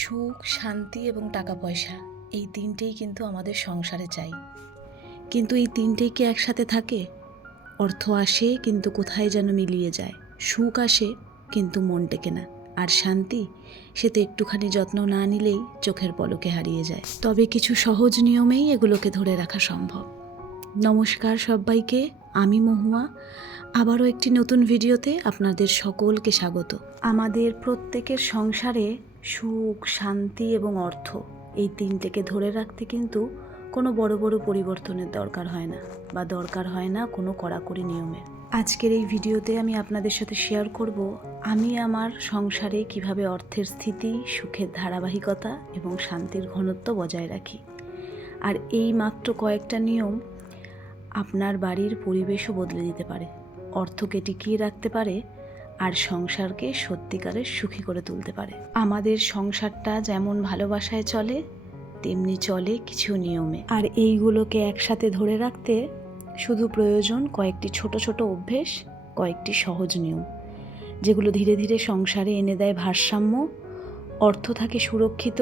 সুখ, শান্তি এবং টাকা পয়সা এই তিনটেই কিন্তু আমাদের সংসারে চাই। কিন্তু এই তিনটেই কি একসাথে থাকে? অর্থ আসে কিন্তু কোথায় যেন মিলিয়ে যায়। সুখ আসে কিন্তু মন টেকে না। আর শান্তি, সে তো একটুখানি যত্ন না নিলেই চোখের পলকে হারিয়ে যায়। তবে কিছু সহজ নিয়মেই এগুলোকে ধরে রাখা সম্ভব। নমস্কার সবাইকে, আমি মহুয়া। আবারও একটি নতুন ভিডিওতে আপনাদের সকলকে স্বাগত। আমাদের প্রত্যেকের সংসারে সুখ, শান্তি এবং অর্থ এই তিনটেকে ধরে রাখতে কিন্তু কোনো বড় বড় পরিবর্তনের দরকার হয় না, বা দরকার হয় না কোনো কড়াকড়ি নিয়মের। আজকের এই ভিডিওতে আমি আপনাদের সাথে শেয়ার করব আমি আমার সংসারে কিভাবে অর্থের স্থিতি, সুখের ধারাবাহিকতা এবং শান্তির ঘনত্ব বজায় রাখি। আর এই মাত্র কয়েকটা নিয়ম আপনার বাড়ির পরিবেশও বদলে দিতে পারে, অর্থকে টিকিয়ে রাখতে পারে আর সংসারকে সত্যিকারের সুখী করে তুলতে পারে। আমাদের সংসারটা যেমন ভালোবাসায় চলে, তেমনি চলে কিছু নিয়মে। আর এইগুলোকে একসাথে ধরে রাখতে শুধু প্রয়োজন কয়েকটি ছোট ছোট অভ্যেস, কয়েকটি সহজ নিয়ম, যেগুলো ধীরে ধীরে সংসারে এনে দেয় ভারসাম্য। অর্থ থাকে সুরক্ষিত,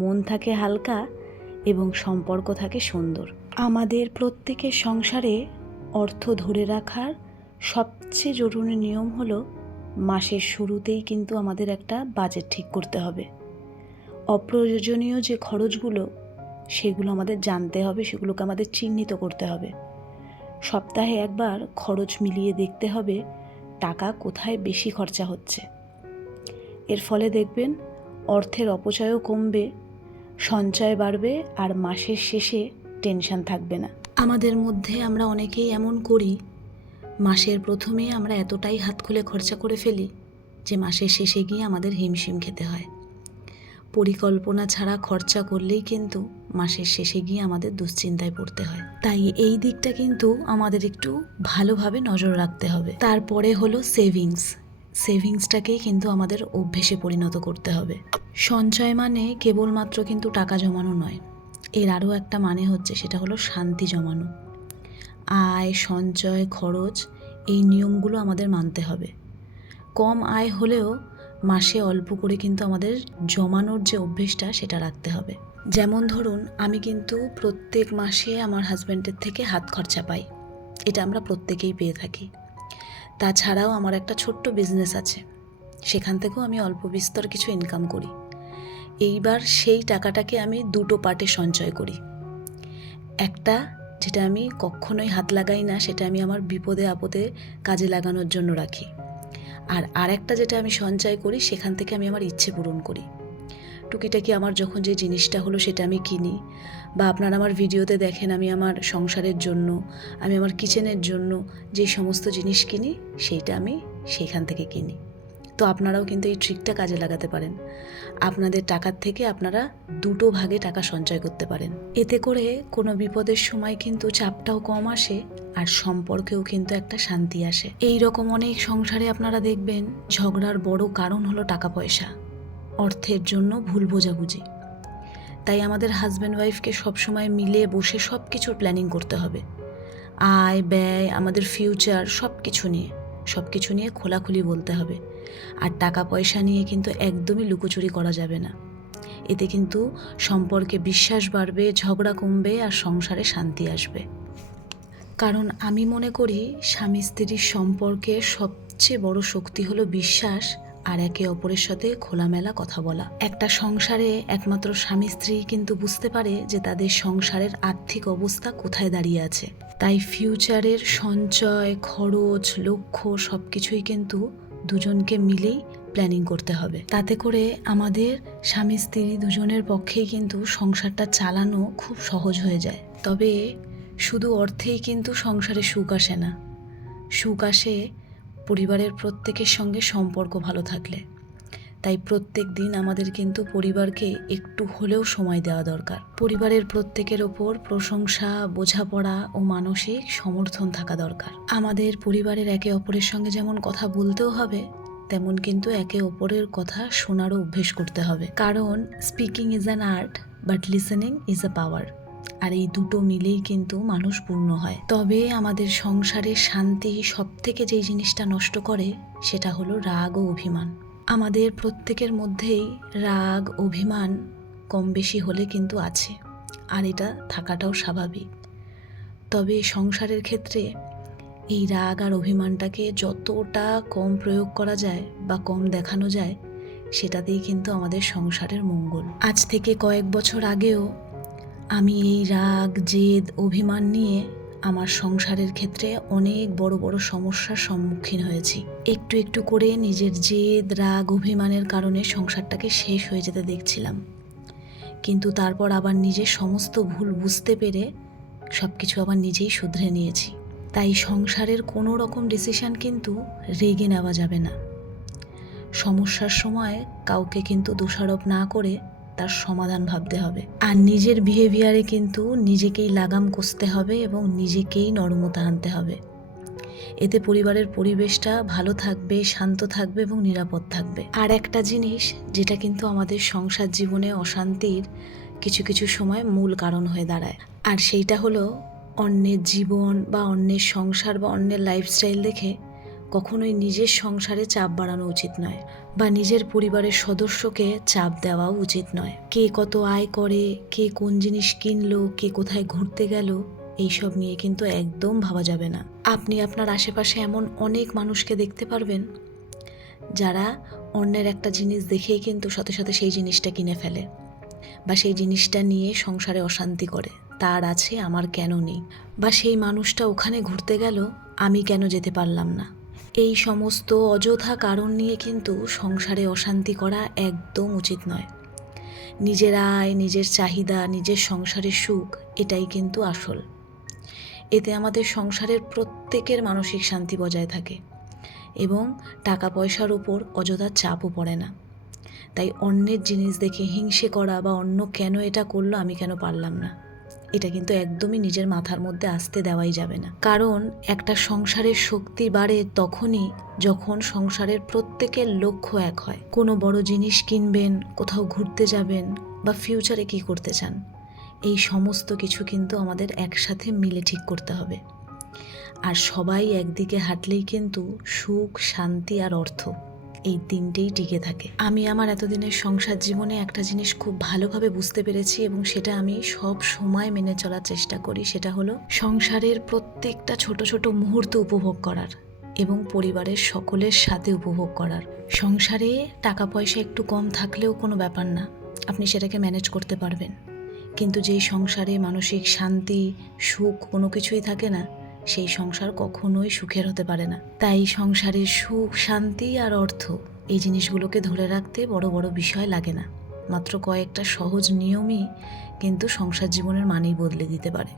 মন থাকে হালকা এবং সম্পর্ক থাকে সুন্দর। আমাদের প্রত্যেকের সংসারে অর্থ ধরে রাখার সবচেয়ে জরুরি নিয়ম হলো মাসের শুরুতেই কিন্তু আমাদের একটা বাজেট ঠিক করতে হবে। অপ্রয়োজনীয় যে খরচগুলো, সেগুলো আমাদের জানতে হবে, সেগুলোকে আমাদের চিহ্নিত করতে হবে। সপ্তাহে একবার খরচ মিলিয়ে দেখতে হবে টাকা কোথায় বেশি খরচা হচ্ছে। এর ফলে দেখবেন অর্থের অপচয়ও কমবে, সঞ্চয় বাড়বে আর মাসের শেষে টেনশন থাকবে না। আমাদের মধ্যে আমরা অনেকেই এমন করি, মাসের প্রথমে আমরা এতটাই হাত খুলে খরচা করে ফেলি যে মাসের শেষে গিয়ে আমাদের হিমশিম খেতে হয়। পরিকল্পনা ছাড়া খরচা করলেই কিন্তু মাসের শেষে গিয়ে আমাদের দুশ্চিন্তায় পড়তে হয়। তাই এই দিকটা কিন্তু আমাদের একটু ভালোভাবে নজর রাখতে হবে। তারপরে হলো সেভিংসটাকেই কিন্তু আমাদের অভ্যেসে পরিণত করতে হবে। সঞ্চয় মানে কেবলমাত্র কিন্তু টাকা জমানো নয়, এর আরও একটা মানে হচ্ছে, সেটা হলো শান্তি জমানো। আয়, সঞ্চয়, খরচ, এই নিয়মগুলো আমাদের মানতে হবে। কম আয় হলেও মাসে অল্প করে কিন্তু আমাদের জমানোর যে অভ্যেসটা, সেটা রাখতে হবে। যেমন ধরুন, আমি কিন্তু প্রত্যেক মাসে আমার হাজব্যান্ডের থেকে হাত খরচা পাই, এটা আমরা প্রত্যেকেই পেয়ে থাকি। তাছাড়াও আমার একটা ছোট্ট বিজনেস আছে, সেখান থেকেও আমি অল্প বিস্তর কিছু ইনকাম করি। এইবার সেই টাকাটাকে আমি দুটো পার্টে সঞ্চয় করি। একটা, যেটা আমি কখনোই হাত লাগাই না, সেটা আমি আমার বিপদে আপদে কাজে লাগানোর জন্য রাখি। আর আরেকটা যেটা আমি সঞ্চয় করি, সেখান থেকে আমি আমার ইচ্ছে পূরণ করি। টুকিটাকি আমার যখন যে জিনিসটা হলো সেটা আমি কিনি, বা আপনারা আমার ভিডিওতে দেখেন আমি আমার সংসারের জন্য, আমি আমার কিচেনের জন্য যে সমস্ত জিনিস কিনি, সেইটা আমি সেইখান থেকে কিনি। তো আপনারাও কিন্তু এই ট্রিকটা কাজে লাগাতে পারেন। আপনাদের টাকার থেকে আপনারা দুটো ভাগে টাকা সঞ্চয় করতে পারেন। এতে করে কোনো বিপদের সময় কিন্তু চাপটাও কম আসে আর সম্পর্কেও কিন্তু একটা শান্তি আসে। এই রকম অনেক সংসারে আপনারা দেখবেন ঝগড়ার বড় কারণ হলো টাকা পয়সা, অর্থের জন্য ভুল বোঝাবুঝি। তাই আমাদের হাজব্যান্ড ওয়াইফকে সবসময় মিলে বসে সব কিছুর প্ল্যানিং করতে হবে। আয়, ব্যয়, আমাদের ফিউচার, সব কিছু নিয়ে খোলাখুলি বলতে হবে। আর টাকা পয়সা নিয়ে কিন্তু একদমই লুকোচুরি করা যাবে না। এতে কিন্তু সম্পর্কে বিশ্বাস বাড়বে, ঝগড়া কমবে আর সংসারে শান্তি আসবে। কারণ আমি মনে করি স্বামী স্ত্রীর সম্পর্কে সবচেয়ে বড় শক্তি হলো বিশ্বাস আর একে অপরের সাথে খোলামেলা কথা বলা। একটা সংসারে একমাত্র স্বামী স্ত্রী কিন্তু বুঝতে পারে যে তাদের সংসারের আর্থিক অবস্থা কোথায় দাঁড়িয়ে আছে। তাই ফিউচারের সঞ্চয়, খরচ, লক্ষ্য সবকিছুই কিন্তু দুজনকে মিলেই প্ল্যানিং করতে হবে। তাতে করে আমাদের স্বামী স্ত্রী দুজনের পক্ষেই কিন্তু সংসারটা চালানো খুব সহজ হয়ে যায়। তবে শুধু অর্থেই কিন্তু সংসারে সুখ আসে না, সুখ আসে পরিবারের প্রত্যেকের সঙ্গে সম্পর্ক ভালো থাকলে। তাই প্রত্যেক দিন আমাদের কিন্তু পরিবারকে একটু হলেও সময় দেওয়া দরকার। পরিবারের প্রত্যেকের ওপর প্রশংসা, বোঝাপড়া ও মানসিক সমর্থন থাকা দরকার। আমাদের পরিবারের একে অপরের সঙ্গে যেমন কথা বলতেও হবে, তেমন কিন্তু একে অপরের কথা শোনারও অভ্যেস করতে হবে। কারণ speaking is an art, but listening is a power. আর এই দুটো মিলেই কিন্তু মানুষ পূর্ণ হয়। তবে আমাদের সংসারের শান্তি সব থেকে যেই জিনিসটা নষ্ট করে, সেটা হলো রাগ ও অভিমান। আমাদের প্রত্যেকের মধ্যেই রাগ অভিমান কম বেশি হলে কিন্তু আছে, আর এটা থাকাটাও স্বাভাবিক। তবে সংসারের ক্ষেত্রে এই রাগ আর অভিমানটাকে যতটা কম প্রয়োগ করা যায় বা কম দেখানো যায়, সেটাতেই কিন্তু আমাদের সংসারের মঙ্গল। আজ থেকে কয়েক বছর আগেও আমি এই রাগ জেদ অভিমান নিয়ে আমার সংসারের ক্ষেত্রে অনেক বড় বড় সমস্যার সম্মুখীন হয়েছি। একটু একটু করে নিজের জেদ রাগ অভিমানের কারণে সংসারটাকে শেষ হয়ে যেতে দেখছিলাম, কিন্তু তারপর আবার নিজের সমস্ত ভুল বুঝতে পেরে সব কিছু আবার নিজেই শুধরে নিয়েছি। তাই সংসারের কোনো রকম ডিসিশন কিন্তু রেগে নেওয়া যাবে না। সমস্যার সময় কাউকে কিন্তু দোষারোপ না করে তার সমাধান ভাবতে হবে, আর নিজের বিহেভিয়ারে কিন্তু নিজেকেই লাগাম কষতে হবে এবং নিজেকেই নরমতা আনতে হবে। এতে পরিবারের পরিবেশটা ভালো থাকবে, শান্ত থাকবে এবং নিরাপদ থাকবে। আর একটা জিনিস যেটা কিন্তু আমাদের সংসার জীবনে অশান্তির কিছু কিছু সময় মূল কারণ হয়ে দাঁড়ায়, আর সেইটা হলো অন্যের জীবন বা অন্যের সংসার বা অন্যের লাইফস্টাইল দেখে কখনোই নিজের সংসারে চাপ বাড়ানো উচিত নয়, বা নিজের পরিবারের সদস্যকে চাপ দেওয়াও উচিত নয়। কে কত আয় করে, কে কোন জিনিস কিনলো, কে কোথায় ঘুরতে গেল, এইসব নিয়ে কিন্তু একদম ভাবা যাবে না। আপনি আপনার আশেপাশে এমন অনেক মানুষকে দেখতে পারবেন যারা অন্যের একটা জিনিস দেখেই কিন্তু সাথে সাথে সেই জিনিসটা কিনে ফেলে, বা সেই জিনিসটা নিয়ে সংসারে অশান্তি করে। তার আছে, আমার কেন নেই, বা সেই মানুষটা ওখানে ঘুরতে গেল, আমি কেন যেতে পারলাম না। এই সমস্ত অযথা কারণ নিয়ে কিন্তু সংসারে অশান্তি করা একদম উচিত নয়। নিজের আয়, নিজের চাহিদা, নিজের সংসারের সুখ, এটাই কিন্তু আসল। এতে আমাদের সংসারের প্রত্যেকের মানসিক শান্তি বজায় থাকে এবং টাকা পয়সার উপর অযথা চাপও পড়ে না। তাই অন্যের জিনিস দেখে হিংসে করা বা অন্য কেন এটা করলো আমি কেন পারলাম না, এটা কিন্তু একদমই নিজের মাথার মধ্যে আসতে দেওয়াই যাবে না। কারণ একটা সংসারের শক্তি বাড়ে তখনই যখন সংসারের প্রত্যেকের লক্ষ্য এক হয়। কোনো বড় জিনিস কিনবেন, কোথাও ঘুরতে যাবেন, বা ফিউচারে কি করতে চান, এই সমস্ত কিছু কিন্তু আমাদের একসাথে মিলে ঠিক করতে হবে। আর সবাই একদিকে হাঁটলেই কিন্তু সুখ, শান্তি আর অর্থ, এই তিনটেই টিকে থাকে। আমি আমার এতদিনের সংসার জীবনে একটা জিনিস খুব ভালোভাবে বুঝতে পেরেছি এবং সেটা আমি সব সময় মেনে চলার চেষ্টা করি। সেটা হলো সংসারের প্রত্যেকটা ছোট ছোট মুহূর্ত উপভোগ করার এবং পরিবারের সকলের সাথে উপভোগ করার। সংসারে টাকা পয়সা একটু কম থাকলেও কোনো ব্যাপার না, আপনি সেটাকে ম্যানেজ করতে পারবেন। কিন্তু যেই সংসারে মানসিক শান্তি, সুখ কোনো কিছুই থাকে না, সেই সংসার কখনোই সুখের হতে পারে না। তাই সংসারের সুখ, শান্তি আর অর্থ, এই জিনিসগুলোকে ধরে রাখতে বড় বড় বিষয় লাগে না। মাত্র কয়েকটা সহজ নিয়মই কিন্তু সংসার জীবনের মানেই বদলে দিতে পারে।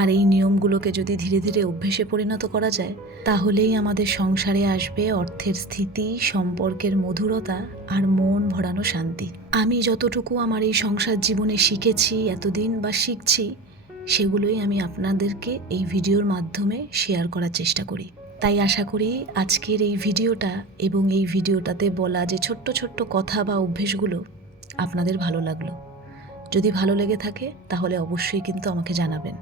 আর এই নিয়মগুলোকে যদি ধীরে ধীরে অভ্যেসে পরিণত করা যায়, তাহলেই আমাদের সংসারে আসবে অর্থের স্থিতি, সম্পর্কের মধুরতা আর মন ভরানো শান্তি। আমি যতটুকু আমার এই সংসার জীবনে শিখেছি এতদিন বা শিখছি, সেগুলোই আমি আপনাদেরকে এই ভিডিওর মাধ্যমে শেয়ার করার চেষ্টা করি। তাই আশা করি আজকের এই ভিডিওটা এবং এই ভিডিওটাতে বলা যে ছোট্ট ছোট্ট কথা বা অভ্যেসগুলো আপনাদের ভালো লাগলো। যদি ভালো লেগে থাকে তাহলে অবশ্যই কিন্তু আমাকে জানাবেন।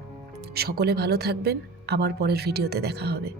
সকলে ভালো থাকবেন, আবার পরের ভিডিওতে দেখা হবে।